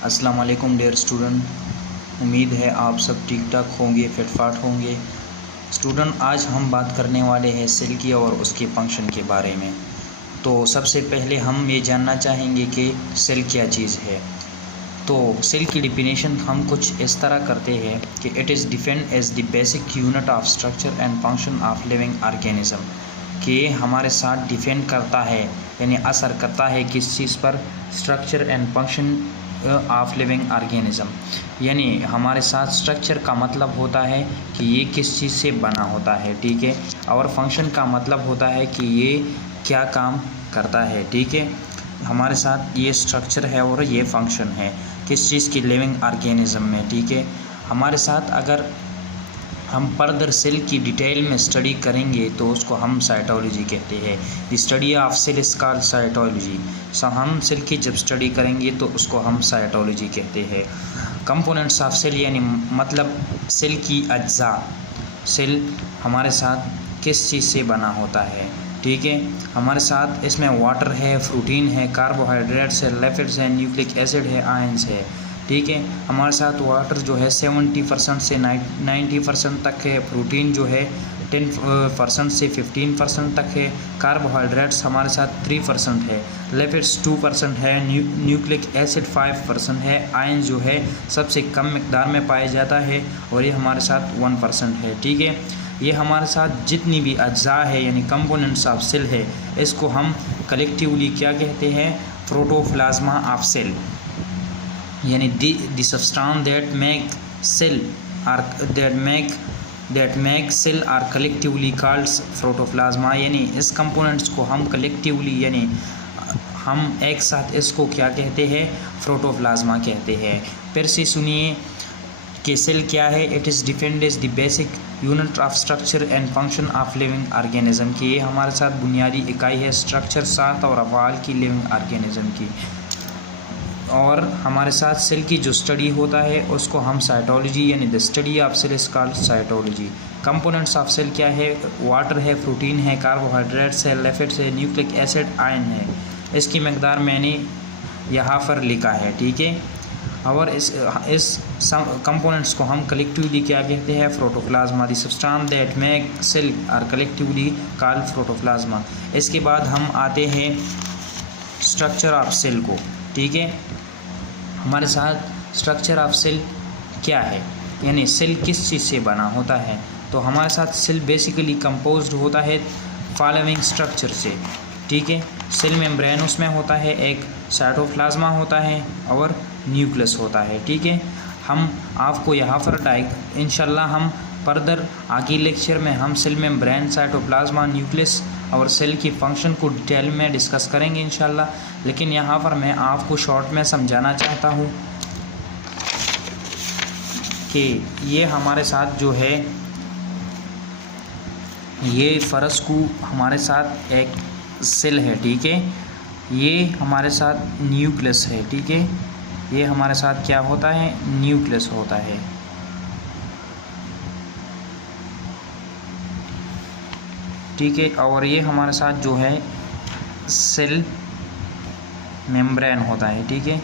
अस्सलाम वालेकुम dear student, उम्मीद है आप सब ठीक ठाक होंगे, फिटफाट होंगे। स्टूडेंट, आज हम बात करने वाले हैं सेल की और उसके फंक्शन के बारे में। तो सबसे पहले हम ये जानना चाहेंगे कि सेल क्या चीज़ है। तो सेल की डिफिनेशन हम कुछ इस तरह करते हैं कि it is defined as the basic unit of structure and function of living organism, कि हमारे साथ डिफेंड करता है यानी असर करता है किस चीज़ पर, structure and function of living organism. यानी हमारे साथ स्ट्रक्चर का मतलब होता है कि ये किस चीज़ से बना होता है, ठीक है, और फंक्शन का मतलब होता है कि ये क्या काम करता है, ठीक है। हमारे साथ ये स्ट्रक्चर है और ये फंक्शन है किस चीज़ की, लिविंग ऑर्गेनिज्म में, ठीक है। हमारे साथ अगर हम फर्दर सेल की डिटेल में स्टडी करेंगे तो उसको हम साइटोलॉजी कहते हैं। The study of cell is called cytology. हम सेल की जब स्टडी करेंगे तो उसको हम साइटोलॉजी कहते हैं। कंपोनेंट्स ऑफ सेल यानी मतलब सेल की अज्जा, सेल हमारे साथ किस चीज़ से बना होता है, ठीक है। हमारे साथ इसमें वाटर है, प्रोटीन है, कार्बोहाइड्रेट्स है, लिपिड्स है, न्यूक्लिक एसिड है, आयंस है, ठीक है। हमारे साथ वाटर जो है 70% से 90% तक है, प्रोटीन जो है 10% से 15% तक है, कार्बोहाइड्रेट्स हमारे साथ 3% है, लिपिड्स 2% है, न्यूक्लिक एसिड 5% है, आयन जो है सबसे कम मिकदार में पाया जाता है और ये हमारे साथ 1% है, ठीक है। ये हमारे साथ जितनी भी अज्जा है यानी कंपोनेंट्स ऑफ सेल है, इसको हम कलेक्टिवली क्या कहते हैं, प्रोटोप्लाज्मा ऑफ सेल, यानी the substance that make cell are that make cell are collectively called protoplasm. यानी इस कंपोनेंट्स को हम कलेक्टिवली यानी हम एक साथ इसको क्या कहते हैं, प्रोटोप्लाज्मा कहते हैं। फिर से सुनिए कि सेल क्या है। It is defined as the basic unit of structure and function of living organism, की ये हमारे साथ बुनियादी इकाई है स्ट्रक्चर साथ और अफआल की लिविंग ऑर्गेनिज्म की। और हमारे साथ सेल की जो स्टडी होता है उसको हम साइटोलॉजी यानी the study of cell is called cytology. Components of cell क्या है, वाटर है, प्रोटीन है, कार्बोहाइड्रेट्स है, लिपिड्स है, न्यूक्लिक एसिड, आयन है। इसकी मकदार मैंने यहाँ पर लिखा है, ठीक है। और इस कंपोनेंट्स को हम कलेक्टिवली क्या कहते हैं, protoplasm. The substance that make cell are collectively called protoplasm. इसके बाद हम आते हैं स्ट्रक्चर ऑफ सेल को, ठीक है। हमारे साथ स्ट्रक्चर ऑफ सेल क्या है, यानी सेल किस चीज़ से बना होता है। तो हमारे साथ सेल बेसिकली कंपोज्ड होता है फॉलोइंग स्ट्रक्चर से, ठीक है। सेल मेम्ब्रेन उसमें होता है, एक साइटोप्लाज्मा होता है और न्यूक्लियस होता है, ठीक है। हम आपको यहाँ पर इंशाल्लाह हम फर्दर आगे लेक्चर में हम सेल मेम्ब्रेन, साइटोप्लाज्मा, न्यूक्लियस और सेल की फंक्शन को डिटेल में डिस्कस करेंगे इंशाल्लाह। लेकिन यहाँ पर मैं आपको शॉर्ट में समझाना चाहता हूँ कि ये हमारे साथ जो है, ये फ़र्ज़ को हमारे साथ एक सेल है, ठीक है। ये हमारे साथ न्यूक्लियस है, ठीक है। ये हमारे साथ क्या होता है, न्यूक्लियस होता है, ठीक है। और ये हमारे साथ जो है सेल मेम्ब्रेन होता है, ठीक है।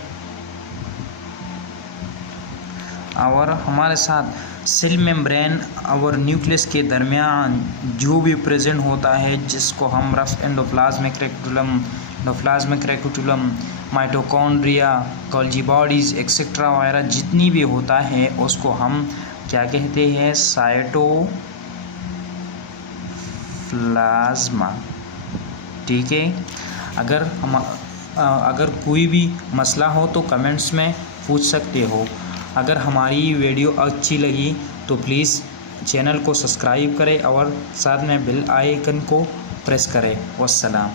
और हमारे साथ सेल मेम्ब्रेन और न्यूक्लियस के दरमियान जो भी प्रेजेंट होता है, जिसको हम rough endoplasmic reticulum, mitochondria, Golgi bodies etcetera वगैरह जितनी भी होता है उसको हम क्या कहते हैं, साइटोप्लाज्मा, ठीक है। अगर कोई भी मसला हो तो कमेंट्स में पूछ सकते हो। अगर हमारी वीडियो अच्छी लगी तो प्लीज़ चैनल को सब्सक्राइब करें और साथ में बेल आइकन को प्रेस करें। वस्सलाम।